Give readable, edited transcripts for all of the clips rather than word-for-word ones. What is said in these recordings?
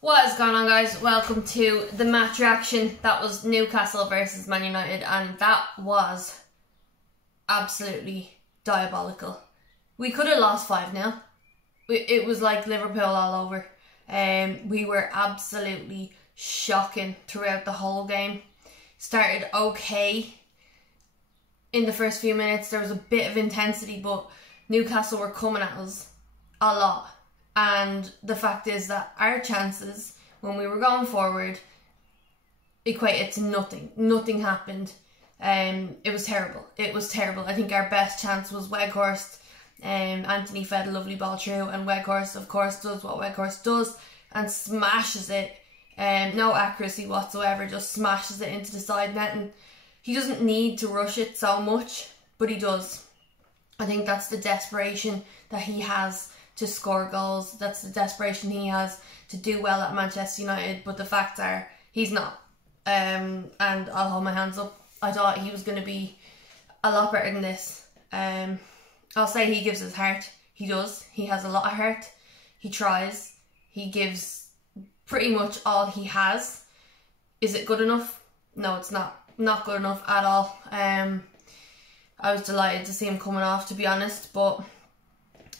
What is going on, guys? Welcome to the match reaction. That was Newcastle versus Man United, and that was absolutely diabolical. We could have lost 5-0. It was like Liverpool all over. We were absolutely shocking throughout the whole game. Started okay in the first few minutes. There was a bit of intensity, but Newcastle were coming at us a lot. And the fact is that our chances, when we were going forward, equated to nothing. Nothing happened. It was terrible. It was terrible. I think our best chance was Weghorst. Anthony fed a lovely ball through, and Weghorst, of course, does what Weghorst does and smashes it. No accuracy whatsoever, just smashes it into the side net. And he doesn't need to rush it so much, but he does. I think that's the desperation that he has to score goals. That's the desperation he has to do well at Manchester United, but the facts are he's not. And I'll hold my hands up. I thought he was going to be a lot better than this. I'll say he gives his heart. He does. He has a lot of heart. He tries. He gives pretty much all he has. Is it good enough? No, it's not. Not good enough at all. I was delighted to see him coming off, to be honest, but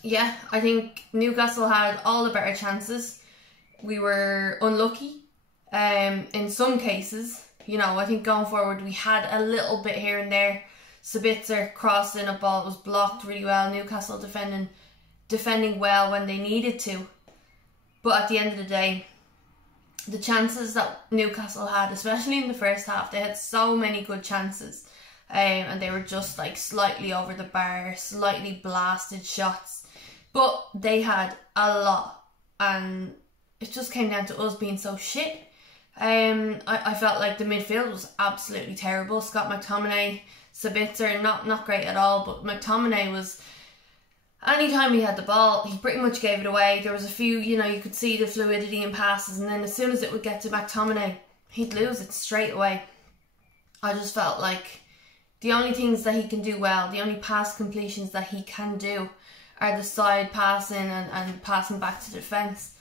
yeah, I think Newcastle had all the better chances. We were unlucky in some cases. You know, I think going forward we had a little bit here and there. Sabitzer crossed in a ball, it was blocked really well. Newcastle defending well when they needed to. But at the end of the day, the chances that Newcastle had, especially in the first half, they had so many good chances. And they were just like slightly over the bar, slightly blasted shots. But they had a lot, and it just came down to us being so shit. I felt like the midfield was absolutely terrible. Scott McTominay, Sabitzer, not great at all, but McTominay was, anytime he had the ball, he pretty much gave it away. There was a few, you know, you could see the fluidity in passes, and then as soon as it would get to McTominay, he'd lose it straight away. I just felt like the only things that he can do well, the only pass completions that he can do are the side passing and passing back to defence.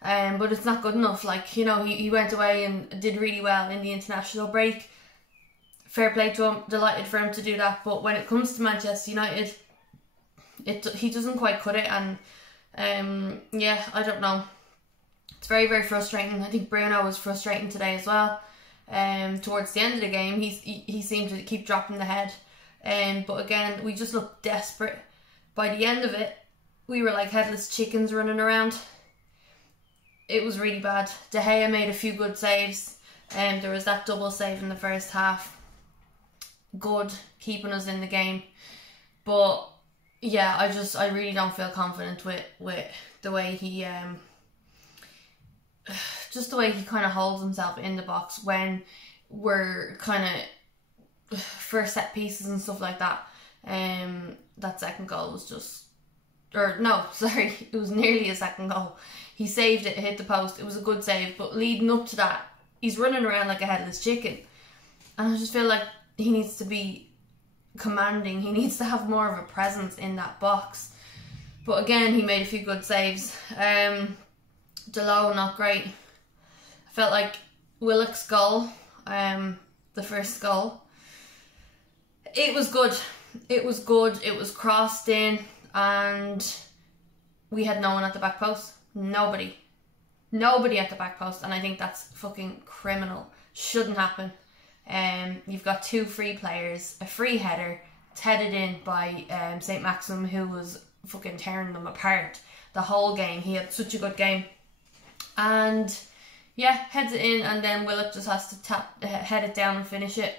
But it's not good enough. Like, you know, he went away and did really well in the international break. Fair play to him, delighted for him to do that. But when it comes to Manchester United, he doesn't quite cut it. And yeah, I don't know. It's very, very frustrating. I think Bruno was frustrating today as well. Towards the end of the game, he seemed to keep dropping the head. But again, we just looked desperate. By the end of it, we were like headless chickens running around. It was really bad. De Gea made a few good saves. There was that double save in the first half. Good, keeping us in the game. But yeah, I really don't feel confident with the way he just the way he kind of holds himself in the box when we're kind of for set pieces and stuff like that. That second goal was just, or no, sorry, it was nearly a second goal. He saved it, hit the post. It was a good save, but leading up to that, he's running around like a headless chicken. And I just feel like he needs to be commanding. He needs to have more of a presence in that box. But again, he made a few good saves. Delot, not great. I felt like Willock's goal, the first goal, it was good. It was good. It was crossed in, and we had no one at the back post. Nobody at the back post, and I think that's fucking criminal. Shouldn't happen. You've got two free players, a free header. It's headed in by St. Maxim, who was fucking tearing them apart the whole game. He had such a good game, and yeah, heads it in, and then Willock just has to head it down and finish it.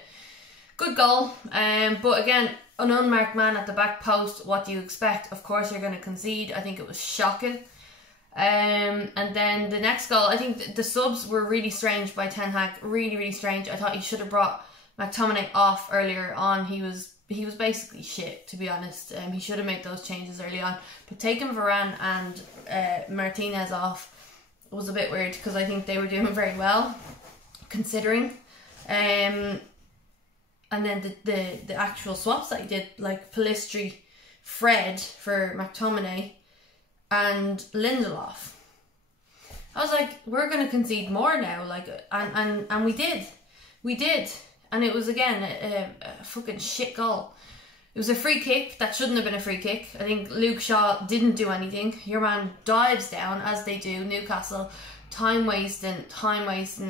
Good goal. But again, an unmarked man at the back post, what do you expect? Of course you're going to concede. I think it was shocking. And then the next goal, I think the subs were really strange by Ten Hag. Really, really strange. I thought he should have brought McTominay off earlier on. He was basically shit, to be honest. He should have made those changes early on. But taking Varane and Martinez off was a bit weird, because I think they were doing very well, considering. And then the actual swaps that he did, like Pellistri, Fred for McTominay, and Lindelof. I was like, we're going to concede more now, like, and we did, and it was again a fucking shit goal. It was a free kick that shouldn't have been a free kick. I think Luke Shaw didn't do anything. Your man dives down, as they do. Newcastle, time wasting.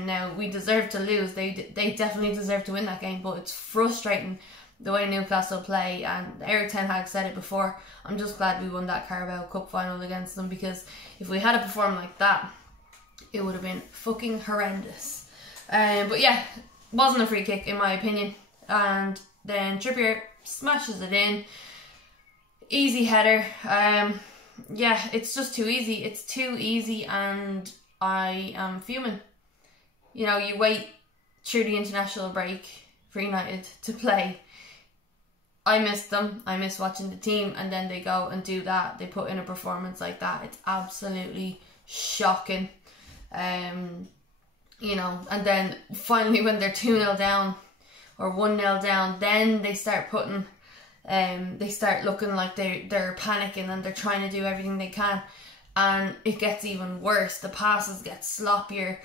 Now, we deserve to lose. They definitely deserve to win that game, but it's frustrating the way Newcastle play, and Eric Ten Hag said it before. I'm just glad we won that Carabao Cup final against them, because if we had performed like that, it would have been fucking horrendous. But yeah, wasn't a free kick in my opinion. And then Trippier smashes it in. Easy header. Yeah, it's just too easy. It's too easy, and I am fuming. You know, you wait through the international break for United to play. I miss them. I miss watching the team, and then they go and do that. They put in a performance like that. It's absolutely shocking. You know, and then finally when they're 2-0 down or 1-0 down, then they start putting, they start looking like they're panicking, and they're trying to do everything they can, and it gets even worse. The passes get sloppier.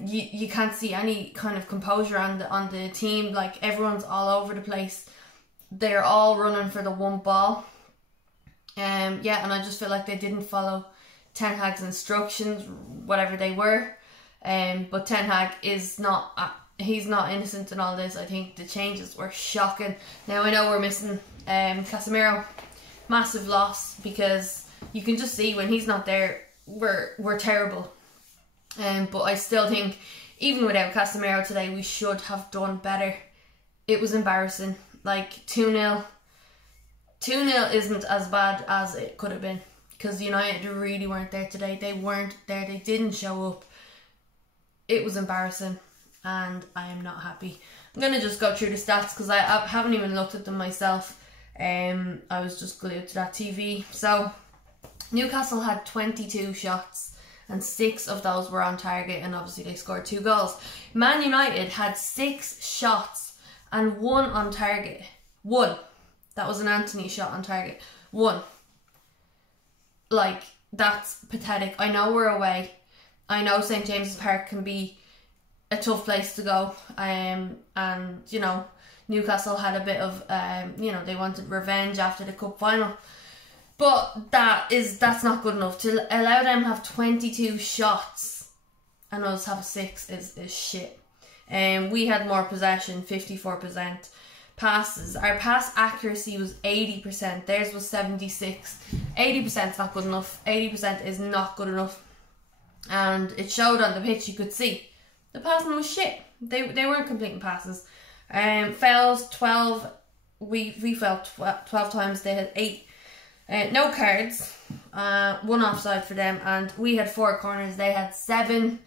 You can't see any kind of composure on the team. Like, everyone's all over the place. They're all running for the one ball. Yeah, and I just feel like they didn't follow Ten Hag's instructions, whatever they were. But Ten Hag is not, he's not innocent in all this. I think the changes were shocking. Now, I know we're missing Casemiro. Massive loss, because you can just see when he's not there, we're terrible. But I still think, even without Casemiro today, we should have done better. It was embarrassing. Like, 2-0 isn't as bad as it could have been, because United really weren't there today. They weren't there. They didn't show up. It was embarrassing, and I am not happy. I'm going to just go through the stats, because I haven't even looked at them myself. I was just glued to that TV. So, Newcastle had 22 shots, and 6 of those were on target, and obviously they scored 2 goals. Man United had 6 shots and 1 on target. 1. That was an Anthony shot on target. 1. Like, that's pathetic. I know we're away. I know St. James's Park can be a tough place to go. And, you know, Newcastle had a bit of, you know, they wanted revenge after the cup final. But that's not good enough. To allow them to have 22 shots and us have 6 is shit. We had more possession, 54%. Passes, our pass accuracy was 80%. Theirs was 76. 80% is not good enough. 80% is not good enough. And it showed on the pitch. You could see the passing was shit. They weren't completing passes. Fouls 12. We fell 12 times. They had 8. No cards. 1 offside for them, and we had 4 corners. They had 7.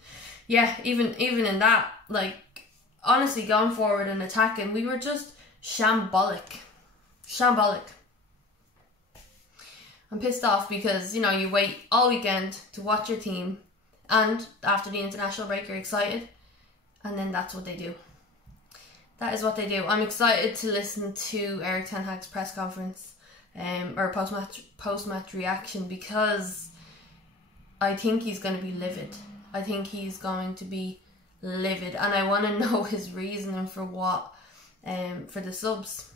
Yeah, even in that, like, honestly, going forward and attacking, we were just shambolic. I'm pissed off because, you know, you wait all weekend to watch your team, and after the international break you're excited, and then that's what they do. That is what they do. I'm excited to listen to Eric Ten Hag's press conference, or post-match reaction, because I think he's going to be livid. I think he's going to be livid, and I want to know his reasoning for what, for the subs.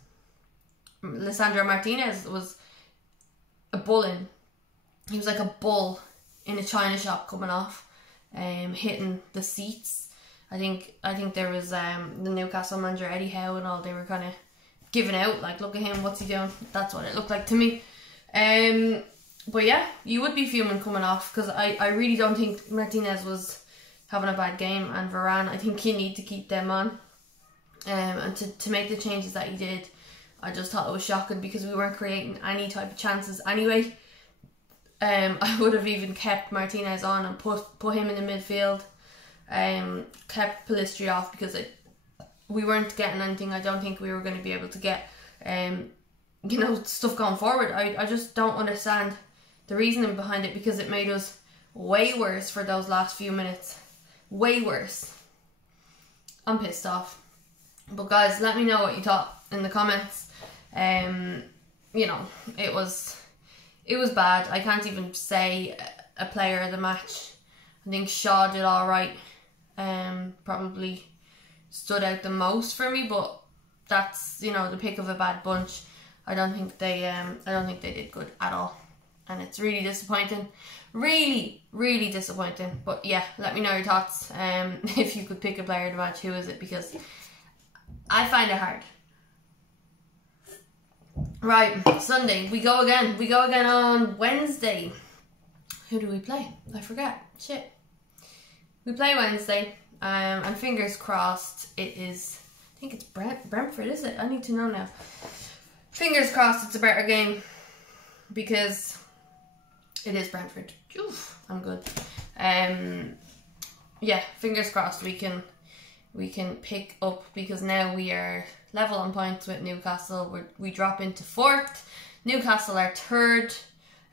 Lisandro Martinez was a bull-in. He was like a bull in a china shop coming off, hitting the seats. I think there was the Newcastle manager Eddie Howe and all. They were kind of giving out, like, look at him, what's he doing? That's what it looked like to me. But yeah, you would be fuming coming off, because I really don't think Martinez was having a bad game, and Varane, I think you need to keep them on. And to make the changes that he did, I just thought it was shocking, because we weren't creating any type of chances anyway. I would have even kept Martinez on and put him in the midfield. Kept Pellistri off, because we weren't getting anything. I don't think we were going to be able to get you know, stuff going forward. I just don't understand the reasoning behind it, because it made us way worse for those last few minutes. Way worse. I'm pissed off. But guys, let me know what you thought in the comments. You know, it was bad. I can't even say a player of the match. I think Shaw did alright. Probably stood out the most for me, but that's, you know, the pick of a bad bunch. I don't think they did good at all, and it's really disappointing. Really disappointing. But yeah, let me know your thoughts. If you could pick a player to match, who is it? Because I find it hard. Right, Sunday we go again. We go again on Wednesday. Who do we play? I forget. Shit. We play Wednesday. And fingers crossed it is. I think it's Brentford, is it? I need to know now. Fingers crossed it's a better game, because it is Brentford. Oof, I'm good. Yeah, fingers crossed we can pick up, because now we are level on points with Newcastle. We drop into 4th. Newcastle are 3rd.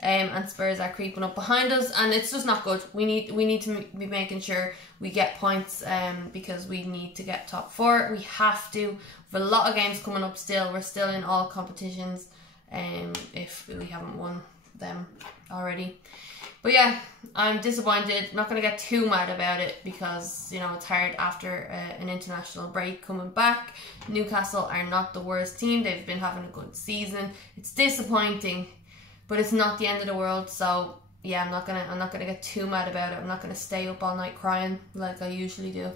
And Spurs are creeping up behind us, and it's just not good. We need to be making sure we get points, because we need to get top 4. We have to. We have a lot of games coming up still. We're still in all competitions, if we haven't won them already. But yeah, I'm disappointed. I'm not going to get too mad about it, because, you know, it's hard after an international break coming back. Newcastle are not the worst team. They've been having a good season. It's disappointing, but it's not the end of the world. So yeah, I'm not gonna get too mad about it. I'm not gonna stay up all night crying like I usually do.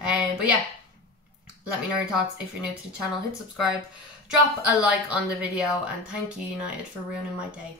But yeah, let me know your thoughts. If you're new to the channel, hit subscribe, drop a like on the video, and thank you, United, for ruining my day.